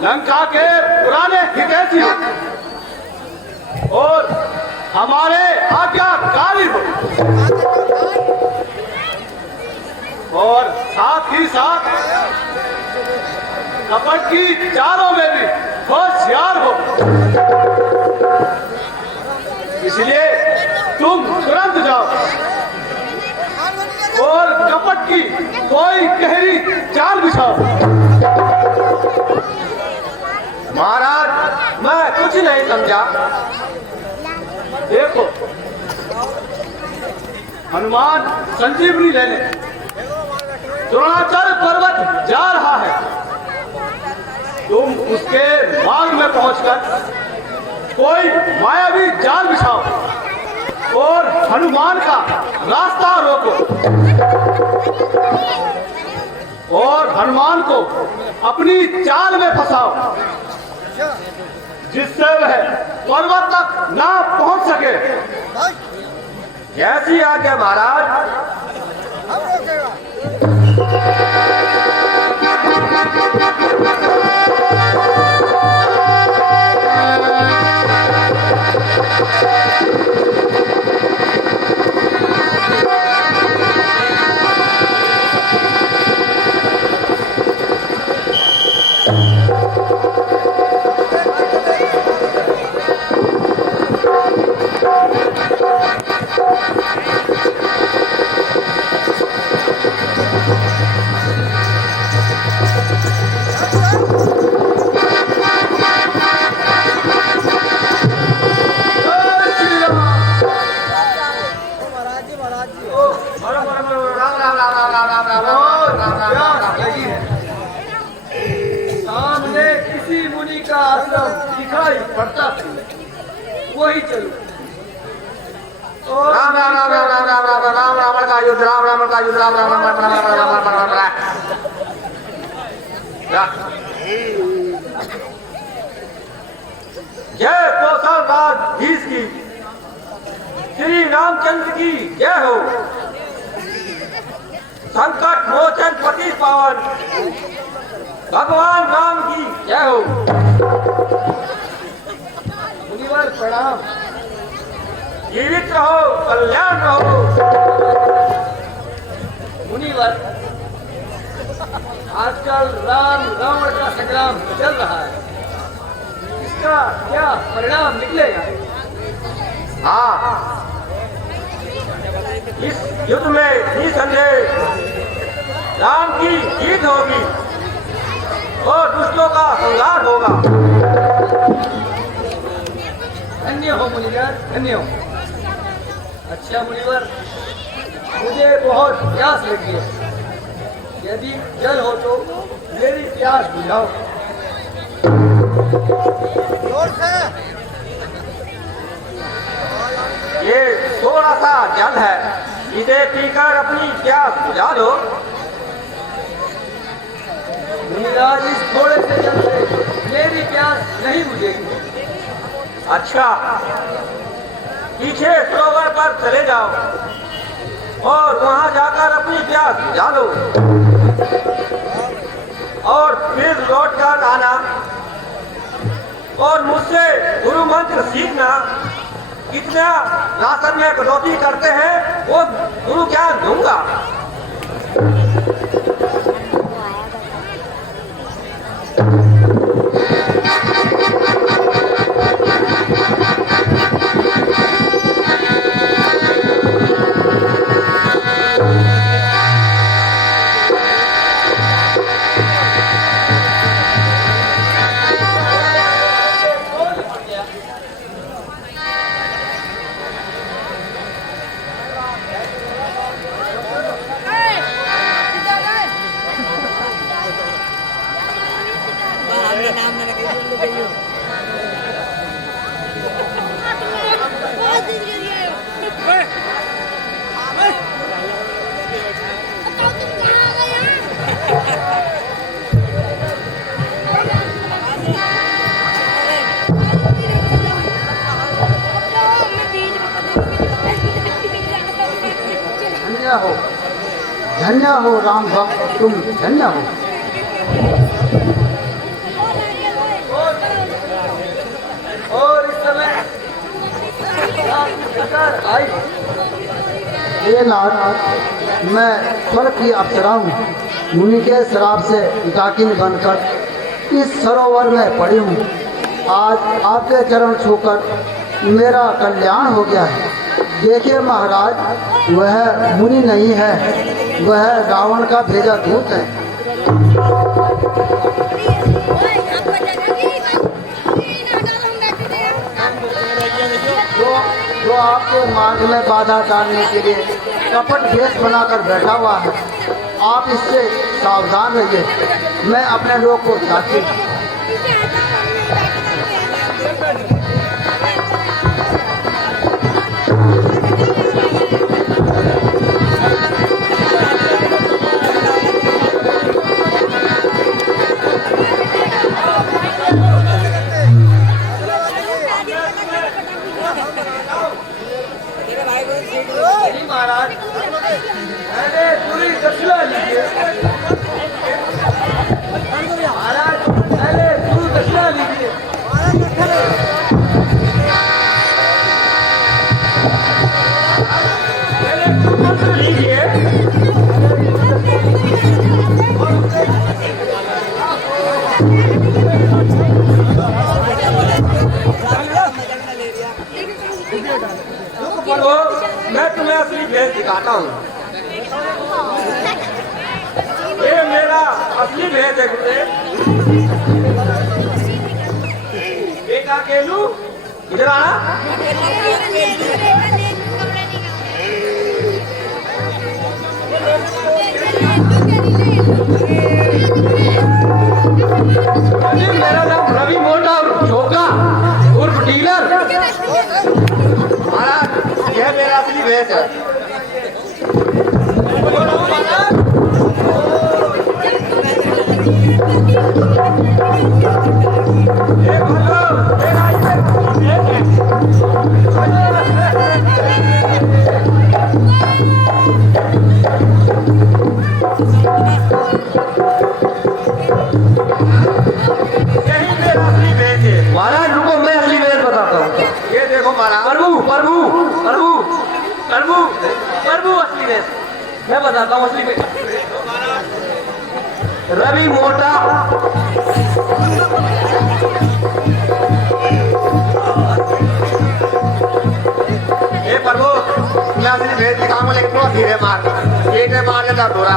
लंका के पुराने हितैषी हो और हमारे आज्ञाकारी हो और साथ ही साथ कपट की चालों में भी होशियार हो। इसलिए तुम तुरंत जाओ और कपट की कोई गहरी चाल बिछाओ। महाराज, मैं कुछ नहीं समझा। देखो, हनुमान संजीवनी लेने द्रोणाचार्य पर्वत जा रहा है। तुम उसके मार्ग में पहुंचकर कोई मायावी जाल बिछाओ और हनुमान का रास्ता रोको और हनुमान को अपनी चाल में फंसाओ जिससे वह पर्वत तक ना पहुंच सके। कैसी आज्ञा महाराज? सामने किसी मुनि का आश्रम दिखाई पड़ता वही चलो। राम राम राम राम राम राम राम राम रावण का युद्ध, राम रावण का युद्ध, राम राम राम राम राम राम राम राम। जय कौशल राज की, श्री रामचंद्र की जय हो। संकट मोचन पति पावन भगवान राम की जय हो। मुनिवर प्रणाम। जीवित रहो, कल्याण रहो। मुनिवर, आजकल राम रावण का संग्राम चल रहा है, इसका क्या परिणाम निकलेगा? हाँ, इस युद्ध में निसंदेह राम की जीत होगी और दुष्टों का संहार होगा। धन्य हो मुनिवर, धन्य हो। अच्छा मुनिवर, मुझे बहुत प्यास लगी है, यदि जल हो तो मेरी प्यास बुझाओ। ये थोड़ा सा जल है, इसे पीकर अपनी प्यास बुझा दो। मुनिराज, इस थोड़े से जल से मेरी प्यास नहीं बुझेगी। अच्छा, पीछे सरोवर पर चले जाओ और वहां जाकर अपनी प्यास बुझा लो और फिर लौट कर आना और मुझसे गुरु मंत्र सीखना। कितना राशन में कटौती करते हैं वो गुरु ज्ञान दूंगा। धन्य हो राम भक्त, तुम धन्य हो। कहकर आई। ये नाथ मैं स्वर्ग की अप्सरा हूँ। मुनि के शराब से डाकिन बनकर इस सरोवर में पड़ी हूँ। आज आपके चरण छूकर मेरा कल्याण हो गया है। देखिए महाराज, वह मुनि नहीं है, वह रावण का भेजा दूत है। जो आपके मार्ग में बाधा डालने के लिए कपट भेष बनाकर बैठा हुआ है, आप इससे सावधान रहिए। मैं अपने लोग को चाहती हूँ। महाराज मैंने पूरी दक्षिणा लीजिए। महाराज पहले पूरी दक्षिणा लीजिए। पहले मंत्र लीजिए। तो मैं तुम्हें असली भेद दिखाता हूँ। ये मेरा असली भेद है गुरुदेव। बेटा केलू इधर आना। मेरा नाम रवि मोटा और छोका उर्फ डीलर। महाराज यह मेरा असली भेद है। महाराज रुको, मैं असली भेद बताता हूँ। ये देखो महाराज। प्रभु प्रभु प्रभु प्रभु प्रभु असली भेद मैं बताता हूँ। असली भेद रवि मोटा ये प्रभु मैं असली भेद दिखाऊंगा, लेकिन थोड़ा धीरे मार। एक ने मार लेता थोड़ा।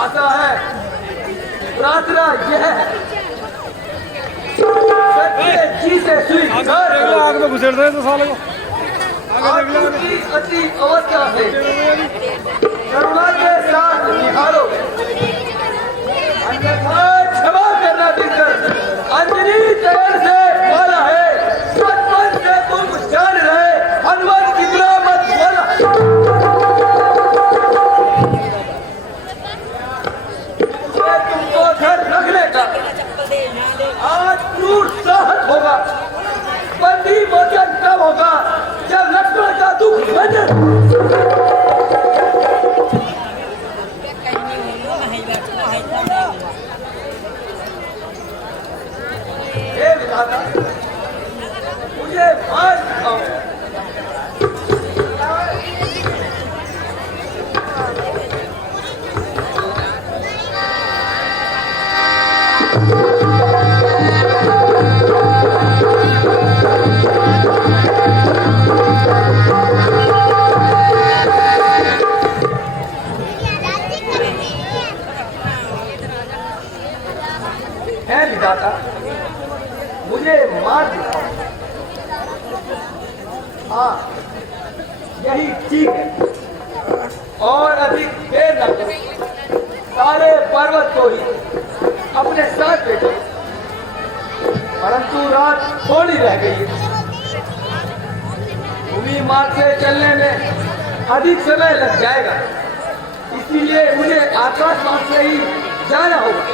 आशा है, प्रार्थना यह है, सच्चे जी से स्वीकार करो। आग में घुसेड़ दे तो साले को। आपकी अति अवस्था से करुणा के साथ निहारो, अन्यथा क्षमा करना दिक्कत। अंजनी चरण से बोला है, बचपन से तुम जान रहे, हनुमान कितना मत बोला। तुमको घर रखने का तब होगा जब लक्ष्मण का दुख मिटे। हे विधाता, मुझे मार दिखाओ। है विधाता, मुझे मार दिखाओ। हाँ, यही ठीक है। और अधिक देर न करो, सारे पर्वत को ही अपने साथ ले जाओ। परंतु रात थोड़ी रह गई है। भूमि मार्ग से चलने में अधिक समय लग जाएगा, इसलिए मुझे आकाश मार्ग से ही जाना होगा।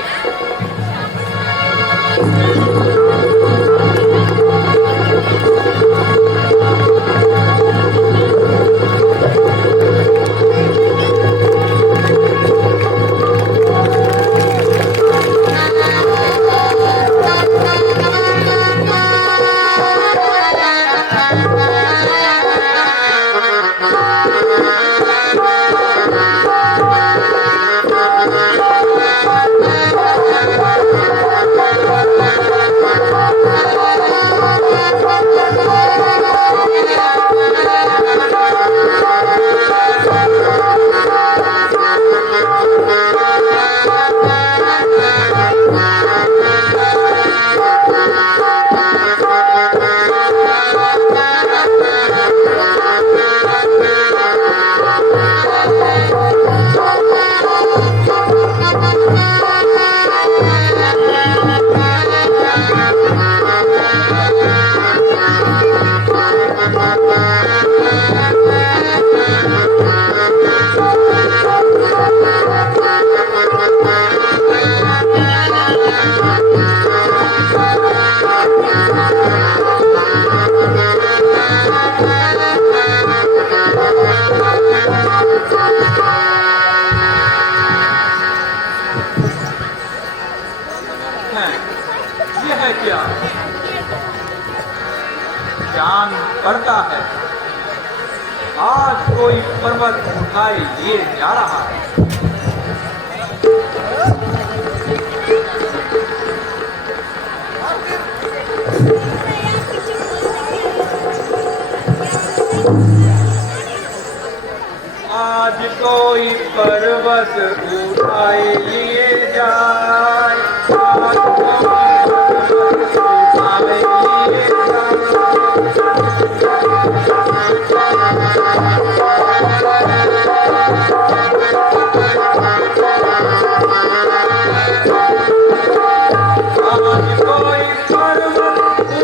यह क्या जान पड़ता है, आज कोई पर्वत उठाए लिए जा रहा है। आज कोई पर्वत उठाए लिए जाए, आज कोई पर्वत उठाए लिए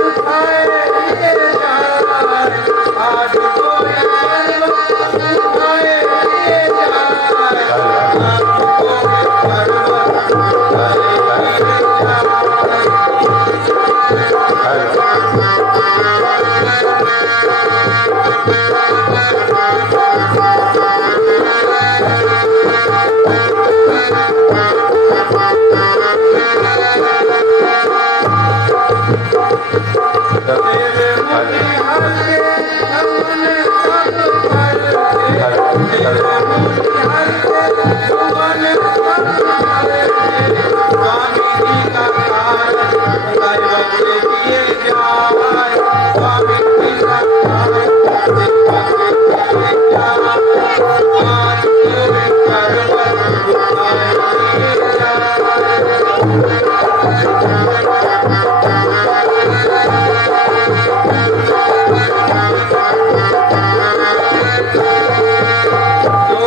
जो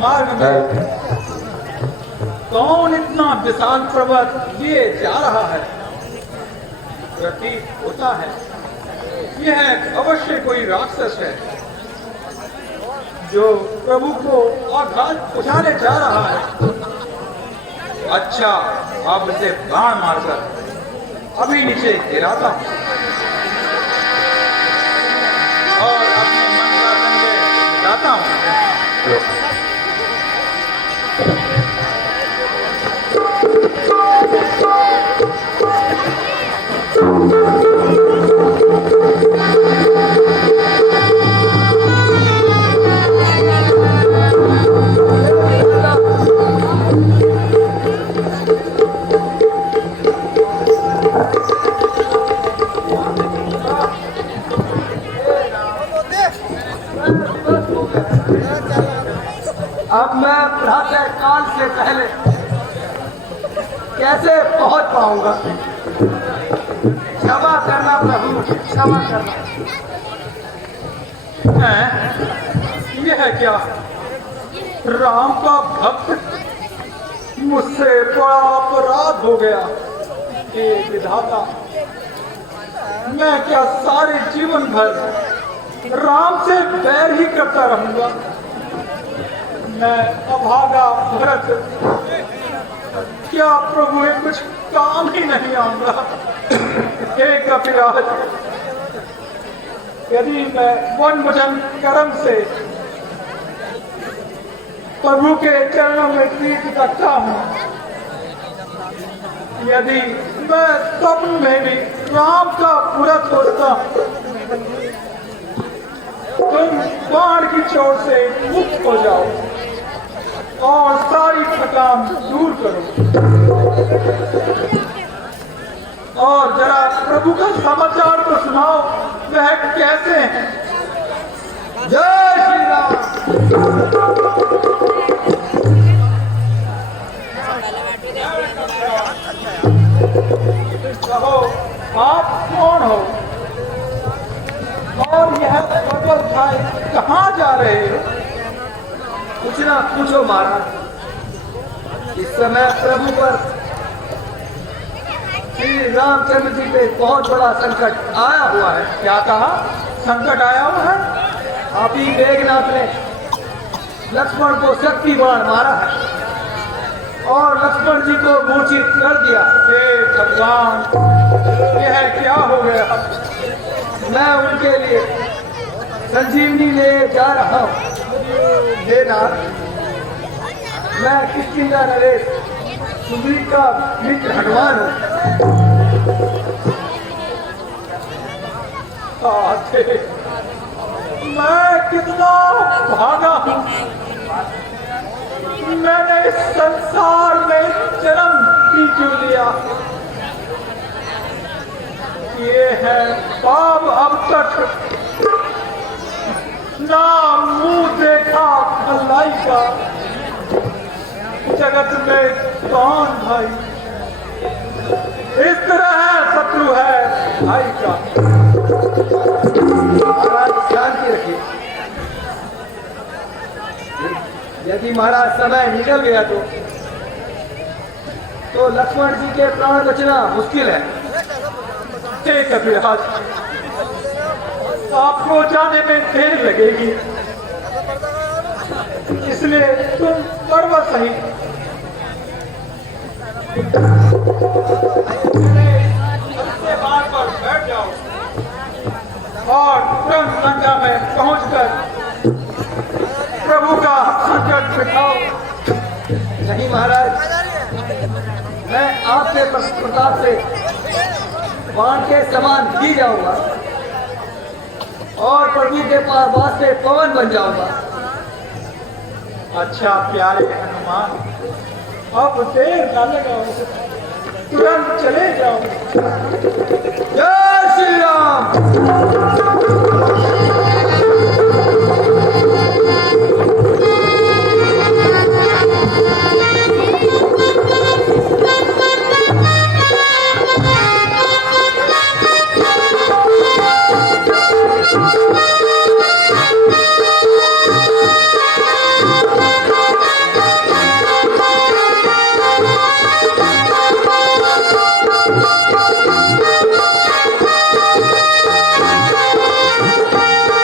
मार्ग में कौन इतना विशाल पर्वत लिए जा रहा है? प्रतीत होता है यह अवश्य कोई राक्षस है जो प्रभु को आघात पहुंचाने जा रहा है। अच्छा, अब इसे बाण मारकर अभी नीचे गिराता हूं और अपने मन का संदेह जाता हूं। अब मैं प्रातः काल से पहले कैसे पहुंच पाऊंगा? क्षमा करना प्रभु, क्षमा करना। यह है क्या? राम का भक्त, मुझसे बड़ा अपराध हो गया। हे विधाता, मैं क्या सारे जीवन भर राम से बैर ही करता रहूंगा? मैं अभागा भरत क्या प्रभु में कुछ काम ही नहीं आऊंगा? हे कपिराज, यदि मैं वन भजन कर्म से प्रभु के चरणों में प्रीति रखता हूँ, यदि मैं स्वप्न में भी राम का पूरा सोचता हूँ, तुम बाण की चोट से मुक्त हो जाओ और सारी थकान दूर करो और जरा प्रभु का समाचार तो सुनाओ, वह कैसे हैं? जय श्री राम। कहो, आप कौन हो और यह पर्वत भाई कहाँ जा रहे हो? कुछ ना पूछो महाराज, इस समय प्रभु पर श्री रामचंद्र जी पे बहुत बड़ा संकट आया हुआ है। क्या कहा? संकट आया हुआ है? आप ही मेघनाथ ने लक्ष्मण को शक्ति बाण मारा है और लक्ष्मण जी को मूर्छित कर दिया। हे भगवान, यह क्या हो गया? मैं उनके लिए संजीवनी ले जा रहा हूँ। हे नाथ, मैं किष्किंधा नरेश सुग्रीव का मित्र हनुमान हूँ। मैं कितना भागा हूँ। मैंने इस संसार में जन्म भी क्यों लिया? ये है पाप अब तक ना मुंह देखा भलाई का। जगत में कौन भाई इस तरह है, शत्रु है भाई का। महाराज शांति रखिए। यदि महाराज समय निकल गया तो लक्ष्मण जी के प्राण बचना मुश्किल है। हे कपिराज, आपको जाने में देर लगेगी, इसलिए तुम पर्वत सहित बार पर बैठ जाओ और तुरंत लंका में पहुंचकर प्रभु का संकट मिटाओ। नहीं महाराज, मैं आपके प्रताप से बाण के समान की जाऊंगा और प्रभु के पास वास्ते पवन बन जाऊंगा। अच्छा प्यारे हनुमान, अब देर न लगाओ, तुरंत चले जाओ। जय श्री राम।